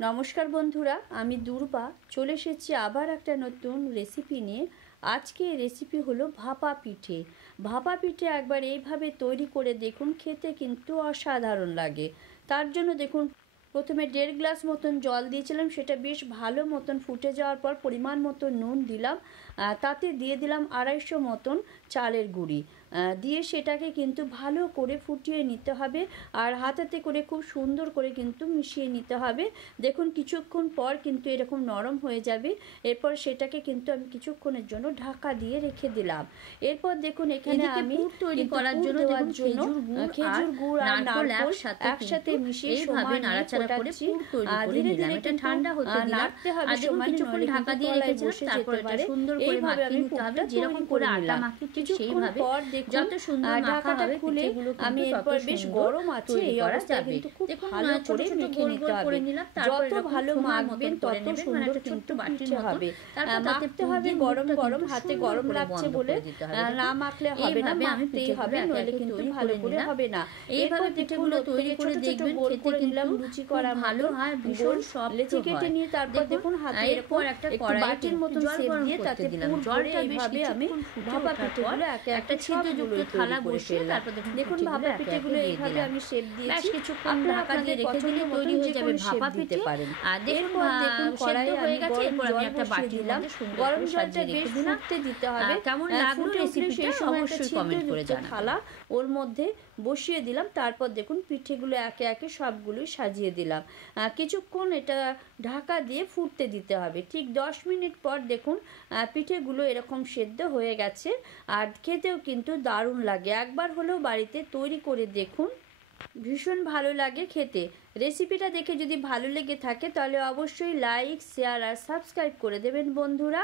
নমস্কার বন্ধুরা, আমি দুর্বা চলে এসেছি আবার একটা নতুন রেসিপি নিয়ে। আজকে রেসিপি হলো ভাপা পিঠে। ভাপা পিঠে একবার এইভাবে তৈরি করে দেখুন, খেতে কিন্তু অসাধারণ লাগে। তার জন্য দেখুন, প্রথমে 1.5 গ্লাস মতন জল দিয়েছিলাম, সেটা বেশ ভালো মতন ফুটে যাওয়ার পর পরিমাণ মতো নুন দিলাম, তাতে দিয়ে দিলাম 250 মতন চালের গুঁড়ি দিয়ে সেটাকে কিন্তু ভালো করে ফুটিয়ে নিতে হবে। আর হাতাতে করে খুব সুন্দর করে কিন্তু মিশিয়ে নিতে হবে। দেখুন কিছুক্ষণ পর কিন্তু এরকম নরম হয়ে যাবে। এরপর সেটাকে কিন্তু আমি কিছুক্ষণের জন্য ঢাকা দিয়ে রেখে দিলাম। এরপর দেখুন এখানে আমি তৈরি করার জন্য খেজুর গুড় আর নারকেল একসাথে মিশিয়ে সমান নাড়াচাড়া করে ধীরে ধীরে এটা ঠান্ডা হতে নাড়তে হবে। সমানে ঢাকা দিয়ে রেখেছিলাম, তারপর এটা সুন্দর করে মাখিয়ে নিতে হবে। যেরকম করে আটা মাখি সেইভাবে যত সুন্দর মাখা হবে পিঠেগুলো আমি এরপর বেশ গরম আছে এই অবস্থায় কিন্তু খুব ভালো করে মেখে নিতে হবে। যত ভালো মাখবেন তত সুন্দর কিন্তু পিঠে হবে। মাখতে হবে গরম গরম, হাতে গরম লাগছে বলে না মাখলে হবে না, মাখতেই হবে, নইলে কিন্তু ভালো করে হবে না। এইভাবে পিঠেগুলো তৈরি করে দেখবেন, গোল করে নিলাম লুচি করা ভালো হয়, ভীষণ সফট লেচি কেটে নিয়ে তারপর দেখুন হাতে এরপর একটা বাটির মতন শেপ দিয়ে তাতে পুর ভরে এইভাবে আমি ভাপা পিঠেগুলো একটা ছিদ্রযুক্ত থালা বসিয়ে তারপর দেখুন ভাপা পিঠেগুলো এইভাবে আমি শেপ দিয়েছি। কিছুক্ষণ ঢাকা দিয়ে রেখে দিলে তৈরি হয়ে যাবে ভাপা পিঠে। আর এরপর দেখুন কড়াইয়ে হয়ে গেছে, এরপর আমি একটা বাটি দিলাম, গরম জলটা বেশ ফুটতে দিতে হবে। কেমন লাগলো রেসিপিটা অবশ্যই কমেন্ট করে জানাবেন। থালা ওর মধ্যে বসিয়ে দিলাম, তারপর দেখুন পিঠেগুলো একে একে সবগুলোই সাজিয়ে দিলাম। কিছুক্ষণ এটা ঢাকা দিয়ে ফুটতে দিতে হবে। ঠিক 10 মিনিট পর দেখুন পিঠেগুলো এরকম সেদ্ধ হয়ে গেছে। আর খেতেও কিন্তু দারুণ লাগে। একবার হলেও বাড়িতে তৈরি করে দেখুন, ভীষণ ভালো লাগে খেতে। রেসিপিটা দেখে যদি ভালো লেগে থাকে তাহলে অবশ্যই লাইক, শেয়ার আর সাবস্ক্রাইব করে দেবেন বন্ধুরা।